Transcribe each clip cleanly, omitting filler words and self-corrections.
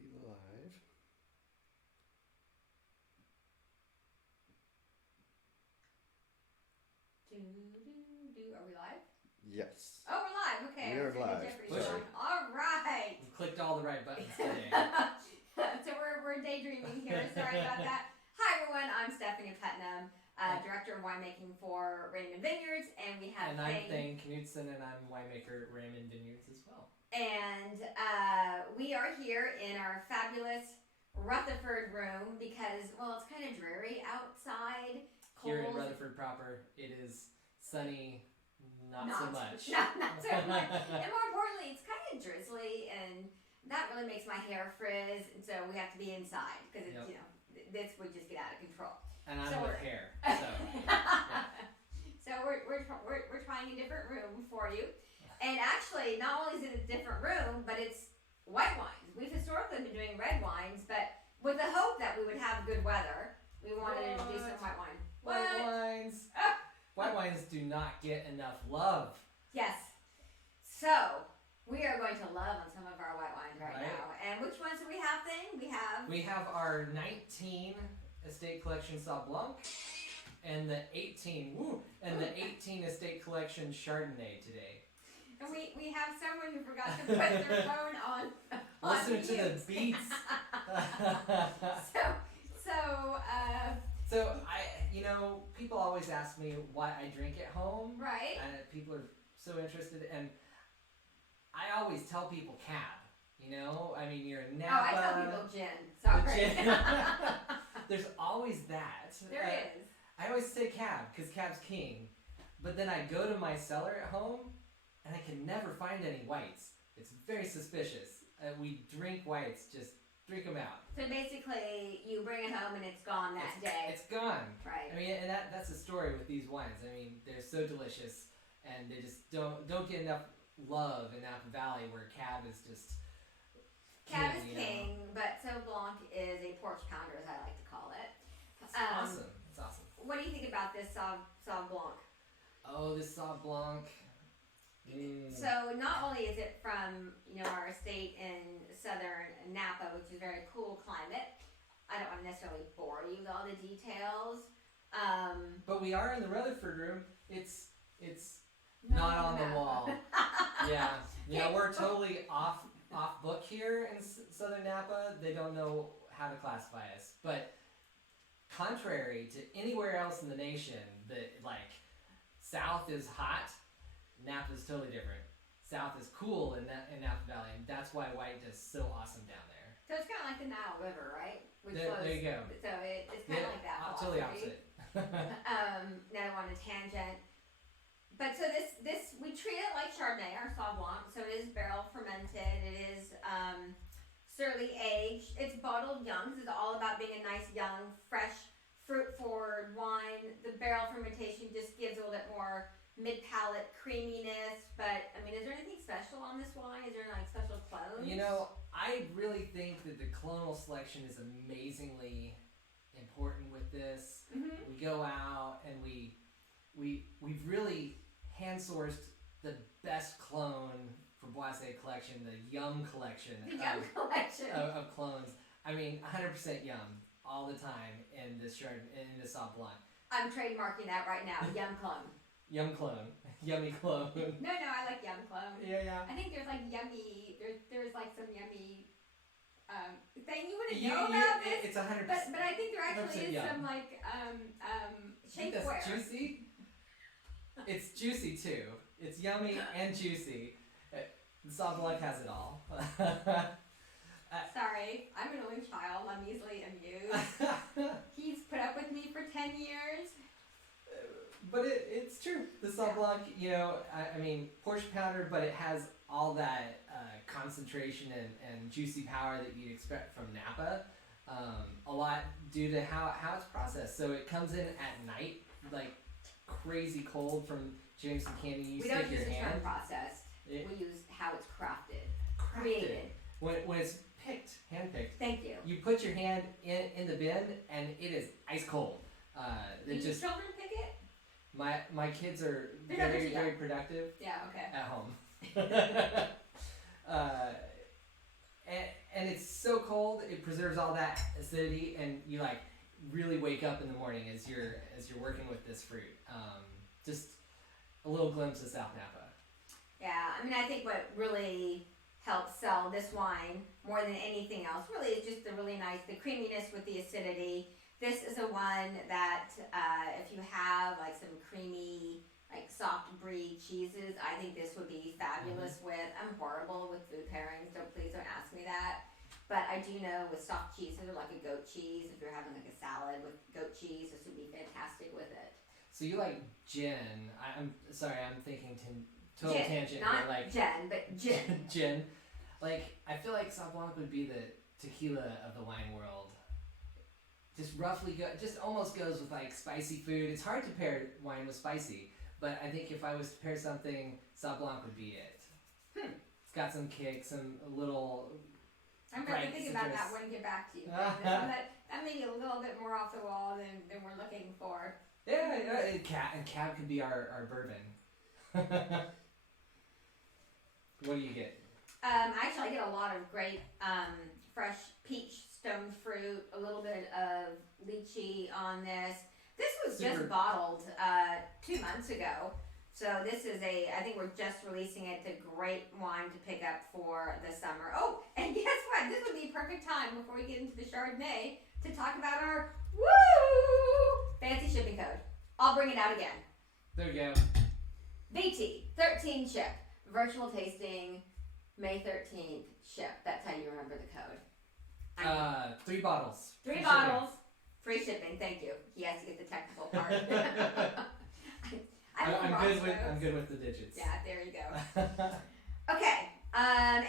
be live. Are we live? Yes. Oh, we're live. Okay. We are live. Sorry. All right. We clicked all the right buttons today. So we're daydreaming here. Sorry about that. Hi everyone. I'm Stephanie Putnam, Director of Winemaking for Raymond Vineyards, and we have And I'm Thane Knutson, and I'm winemaker at Raymond Vineyards as well. And we are here in our fabulous Rutherford room because, well, it's kind of dreary outside. Cold. Here in Rutherford proper, it is sunny, not so much. Not so much. And more importantly, it's kind of drizzly, and that really makes my hair frizz, and so we have to be inside because it's, this would just get out of control. And I'm with hair, so. Yeah. So we're trying a different room for you. And actually, not only is it a different room, but it's white wines. We've historically been doing red wines, but with the hope that we would have good weather, we wanted to introduce some white wine. White wines. White wines do not get enough love. Yes. So we are going to love on some of our white wines right now. And which ones do we have, Thane? We have our 19 Estate Collection Sauv Blanc and the 18 Estate Collection Chardonnay today. And we have someone who forgot to put their phone on Listen to mute. the beats. So people always ask me why I drink at home. Right. And people are so interested, and I always tell people cab. I mean, you're in Napa. Oh, I tell people gin. Sorry. Gin. There's always that. There is. I always say cab because cab's king, but then I go to my cellar at home, and I can never find any whites. It's very suspicious. We drink whites, just drink them out. So basically, you bring it home and it's gone that day. It's gone. Right. I mean, and that's the story with these wines. I mean, they're so delicious, and they just don't get enough love in Napa Valley, where cab is just Cab is king, but Sauv Blanc is a porch pounder, as I like to call it. It's awesome. It's awesome. What do you think about this Sauv Blanc? Oh, this Sauv Blanc. So not only is it from our estate in southern Napa, which is a very cool climate. I don't want to necessarily bore you with all the details. But we are in the Rutherford room. It's not on the wall. Yeah. We're totally off book here in southern Napa. They don't know how to classify us. But contrary to anywhere else in the nation, that south is hot, Napa is totally different. South is cool in Napa Valley, and that's why white is so awesome down there. So it's kind of like the Nile River, right? There you go. So it's kind of like that. Totally opposite. Now on a tangent. But so this we treat it like Chardonnay, our Sauv Blanc. So it is barrel fermented. It is surly aged. It's bottled young. This is all about being a nice young, fresh, fruit-forward wine. The barrel fermentation just gives a little bit more mid-palate creaminess. But I mean, is there anything special on this wine? Is there special clones? I really think that the clonal selection is amazingly important with this. Mm-hmm. We go out and we've really hand-sourced the best clone for Boisset collection, the Yum collection. Of clones. I mean, 100% Yum all the time in this Sauv Blanc. I'm trademarking that right now. Yum clone. Yum clone. Yummy clone. No, I like Yum clone. Yeah. I think there's yummy. There's some yummy. Thing you wouldn't know about this. It's 100%. But I think there actually is some shapewear. Juicy. It's juicy too. It's yummy and juicy. The Sauv Blanc has it all. Sorry, I'm an only child. I'm easily amused. He's put up with me for 10 years. But it's true. The Sauv Blanc, I mean, porch powder, but it has all that concentration and juicy power that you'd expect from Napa. A lot due to how it's processed. So it comes in at night, crazy cold from Jameson Candy. We don't use the term processed. We use how it's crafted. Created. When it's hand-picked. Thank you. You put your hand in the bin, and it is ice cold. Do your children pick it? My kids are very, very productive. Yeah, okay. At home. and it's so cold, it preserves all that acidity, and you like really wake up in the morning as you're working with this fruit. Just a little glimpse of South Napa. Yeah, I mean, I think what really helps sell this wine more than anything else really is just the really nice, the creaminess with the acidity. This is a one that if you have like some creamy, like soft brie cheeses, I think this would be fabulous with. I'm horrible with food pairings, so please don't ask me that. But I do know with soft cheeses, like a goat cheese, if you're having like a salad with goat cheese, this would be fantastic with it. So you like gin. I'm sorry, I'm thinking total Gin, tangent not here. Like Jen, but gin. Gin. Like, I feel like Sauv Blanc would be the tequila of the wine world. Just just almost goes with like spicy food. It's hard to pair wine with spicy, but I think if I was to pair something, Sauv Blanc would be it. It's got some kick, some little. I'm going to think about that when I get back to you. That may be a little bit more off the wall than we're looking for. Yeah, Cab could be our bourbon. What do you get? Actually, I get a lot of great fresh peach stone fruit, a little bit of lychee on this. This was just bottled 2 months ago. So this is I think we're just releasing it. It's a great wine to pick up for the summer. Oh, and guess what? This would be a perfect time before we get into the Chardonnay to talk about our fancy shipping code. I'll bring it out again. There you go. VT 13 ship. Virtual tasting, May 13th ship. That's how you remember the code. 3 bottles. 3 bottles. Free shipping. Thank you. He has to get the technical part. I'm good with the digits. Yeah, there you go. Okay.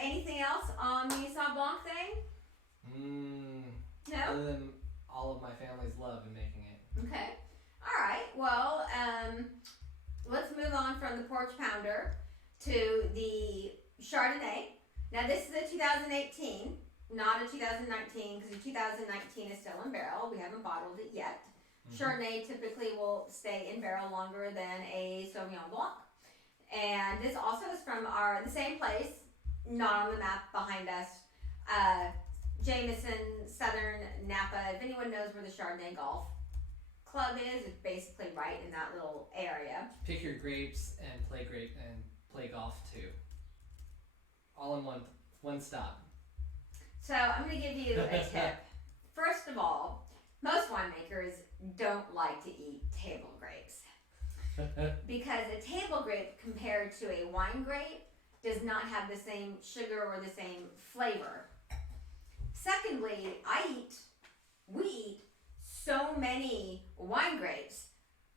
Anything else on the Sauv Blanc thing? No. Other than all of my family's love in making it. Okay. All right. Well, let's move on from the Porch Pounder to the Chardonnay. Now, this is a 2018, not a 2019, because the 2019 is still in barrel. We haven't bottled it yet. Chardonnay typically will stay in barrel longer than a Sauvignon Blanc. And this also is from the same place, not on the map behind us, Jameson, Southern Napa. If anyone knows where the Chardonnay Golf Club is, it's basically right in that little area. Pick your grapes and play golf too. All in one stop. So I'm going to give you a tip. First of all, most winemakers don't like to eat table grapes because a table grape compared to a wine grape does not have the same sugar or the same flavor. Secondly, we eat so many wine grapes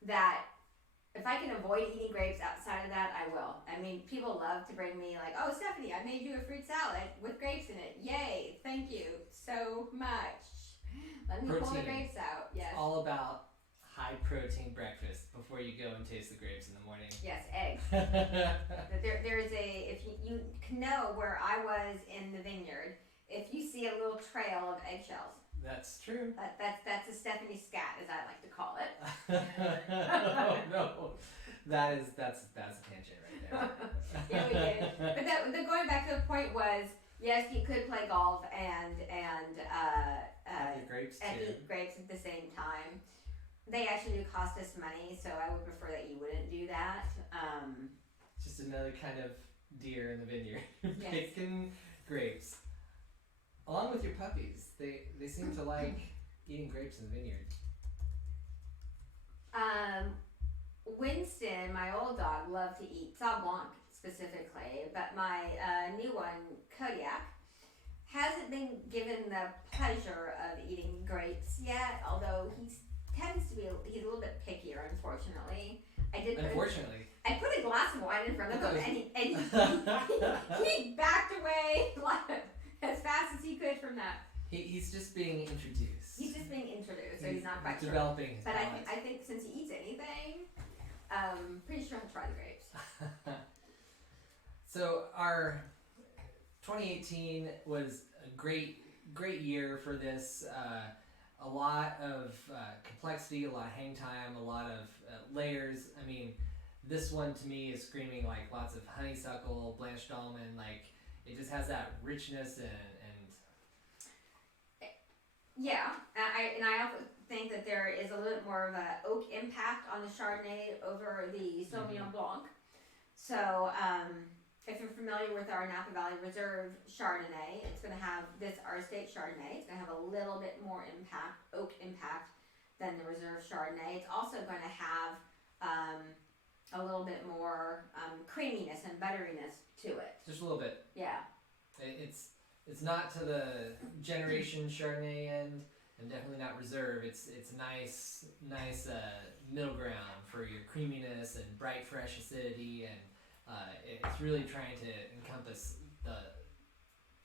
that if I can avoid eating grapes outside of that, I will. I mean, people love to bring me like, oh, Stephanie, I made you a fruit salad with grapes in it. Yay, thank you so much. Let me pull the grapes out. Yes. It's all about high protein breakfast before you go and taste the grapes in the morning. Yes, eggs. There is if you can know where I was in the vineyard, if you see a little trail of eggshells. That's true. That's a Stephanie scat, as I like to call it. Oh no, that's a tangent right there. Yeah, we did. But going back to the point was, yes, you could play golf and eat grapes and too. eat grapes at the same time. They actually do cost us money, so I would prefer that you wouldn't do that. Just another kind of deer in the vineyard, yes. Picking grapes. Along with your puppies, they seem to like eating grapes in the vineyard. Winston, my old dog, loved to eat Sauv Blanc specifically, but my new one, Kodiak, hasn't been given the pleasure of eating grapes yet, although he's a little bit pickier, unfortunately. I put a glass of wine in front of him, and he backed away as fast as he could from that. He's just being introduced. So he's not quite sure. Developing his palate. I think since he eats anything, pretty sure he'll try the grapes. So our 2018 was a great year for this. A lot of complexity, a lot of hang time, a lot of layers. I mean, this one to me is screaming like lots of honeysuckle, blanched almond. Like it just has that richness and Yeah, I also think that there is a little bit more of a oak impact on the Chardonnay over the Sauvignon Blanc. So, if you're familiar with our Napa Valley Reserve Chardonnay, it's going to have this our estate Chardonnay. It's going to have a little bit more oak impact than the Reserve Chardonnay. It's also going to have a little bit more creaminess and butteriness to it. Just a little bit. Yeah. It's not to the generation Chardonnay end, and definitely not Reserve. It's nice middle ground for your creaminess and bright fresh acidity, and it's really trying to encompass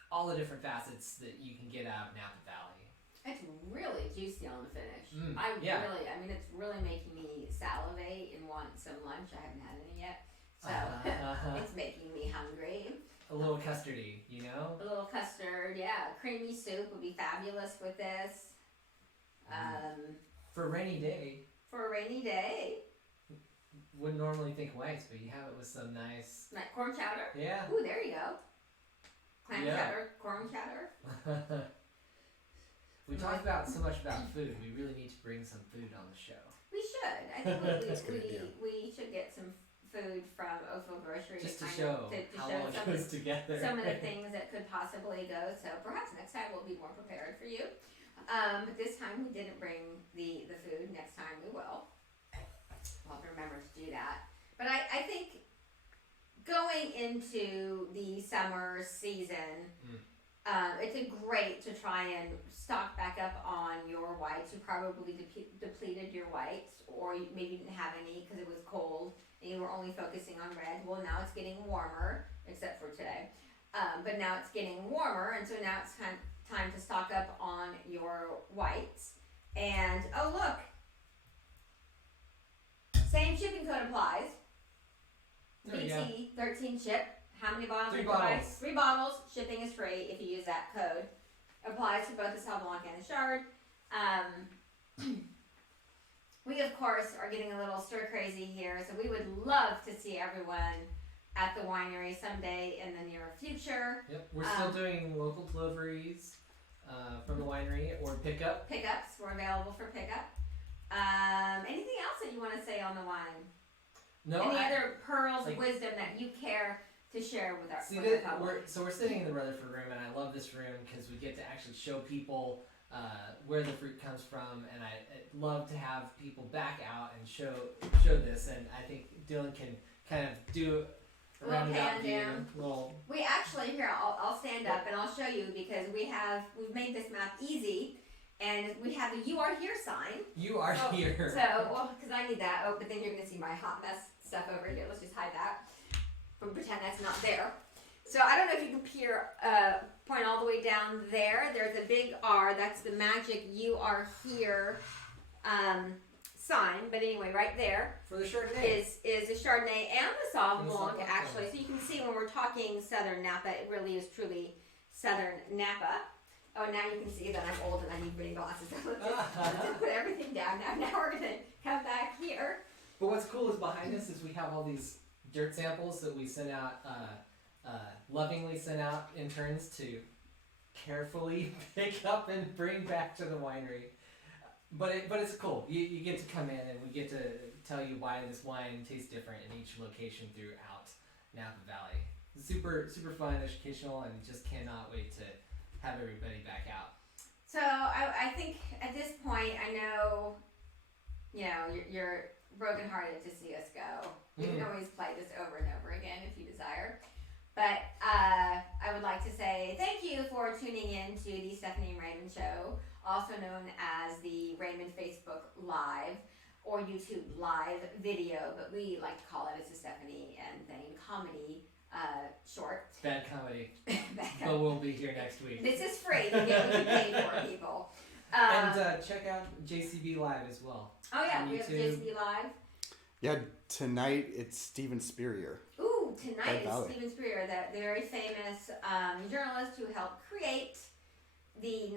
all the different facets that you can get out of Napa Valley. It's really juicy on the finish. I mean, it's really making me salivate and want some lunch. I haven't had any yet, so it's making me hungry. A little custardy, you know? A little custard, yeah. Creamy soup would be fabulous with this. For a rainy day. For a rainy day. Wouldn't normally think whites, but you have it with some nice... Like corn chowder? Yeah. Ooh, there you go. Clam chowder, corn chowder. We talked about so much about food. We really need to bring some food on the show. We should. I think we should get some food from Oakville Grocery just to show how all it goes together. Some of the things that could possibly go. So perhaps next time we'll be more prepared for you. But this time we didn't bring the food. Next time we will. We'll have to remember to do that. But I think going into the summer season, it's great to try and stock back up on your whites. You probably depleted your whites, or you maybe didn't have any because it was cold and you were only focusing on red. Well, now it's getting warmer, except for today. But now it's getting warmer, and so now it's time to stock up on your whites. And oh look, same shipping code applies. BT 13 ship. How many bottles? 3 bottles. 3 bottles. Shipping is free if you use that code. Applies to both the Sauv Blanc and the Chard. We of course are getting a little stir crazy here, so we would love to see everyone at the winery someday in the near future. Yep, we're still doing local deliveries from the winery or pickup. Pickups, we're available for pickup. Anything else that you want to say on the wine? No. Any other pearls of wisdom that you care to share with our public? We're sitting in the Rutherford room, and I love this room because we get to actually show people where the fruit comes from, and I'd love to have people back out and show this, and I think Dylan can kind of do a roundabout view. We actually, here, I'll stand up and I'll show you, because we've made this map easy, and we have the "You Are Here" sign. You are here. So, well, because I need that. Oh, but then you're going to see my hot mess stuff over here. Let's just hide that. But pretend that's not there. So I don't know if you can point all the way down there. There's a big R. That's the magic "You Are Here" sign. But anyway, right there for the Chardonnay is the Chardonnay and the Sauv Blanc, actually. So you can see when we're talking Southern Napa, it really is truly Southern Napa. Oh, now you can see that I'm old and I need reading glasses. Let's just put everything down now. Now we're going to come back here. But what's cool is behind us is we have all these dirt samples that we sent out, lovingly sent out interns to carefully pick up and bring back to the winery. But it's cool. You get to come in and we get to tell you why this wine tastes different in each location throughout Napa Valley. It's super fun, educational, and just cannot wait to have everybody back out. So I think at this point, I know, you're brokenhearted to see us go. You can always play this over and over again if you desire. But I would like to say thank you for tuning in to the Stephanie and Raymond Show, also known as the Raymond Facebook Live or YouTube Live video, but we like to call it as the Stephanie and Thane Comedy short. Bad comedy. But we'll be here next week. This is free. You get what you pay for, people. And check out JCB Live as well. Oh yeah, we have JCB Live. Yeah, tonight it's Steven Spurrier. Ooh, tonight is Steven Spurrier, the very famous journalist who helped create the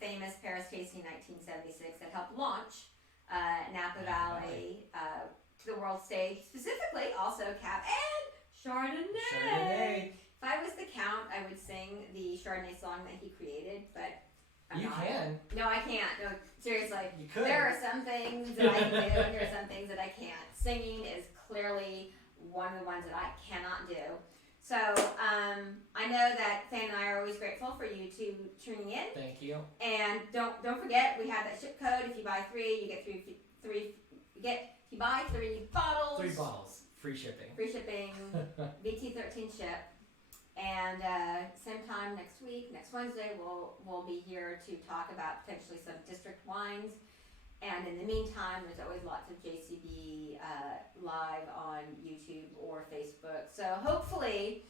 famous Paris tasting 1976 that helped launch Napa Valley to the world stage, specifically also Cab and Chardonnay. If I was the Count, I would sing the Chardonnay song that he created, but You can. No, I can't. No, seriously. You could. There are some things that I can do, and there are some things that I can't. Singing is clearly one of the ones that I cannot do. So I know that Thane and I are always grateful for you two tuning in. Thank you. And don't forget, we have that ship code. If you buy 3, you get three. If you buy 3 bottles. 3 bottles. Free shipping. Free shipping. BT13 ship. And same time next week, next Wednesday, we'll be here to talk about potentially some district wines. And in the meantime, there's always lots of JCB live on YouTube or Facebook. So hopefully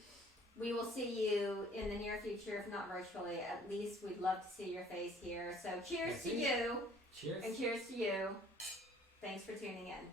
we will see you in the near future, if not virtually. At least we'd love to see your face here. So cheers to you. Cheers. And cheers to you. Thanks for tuning in.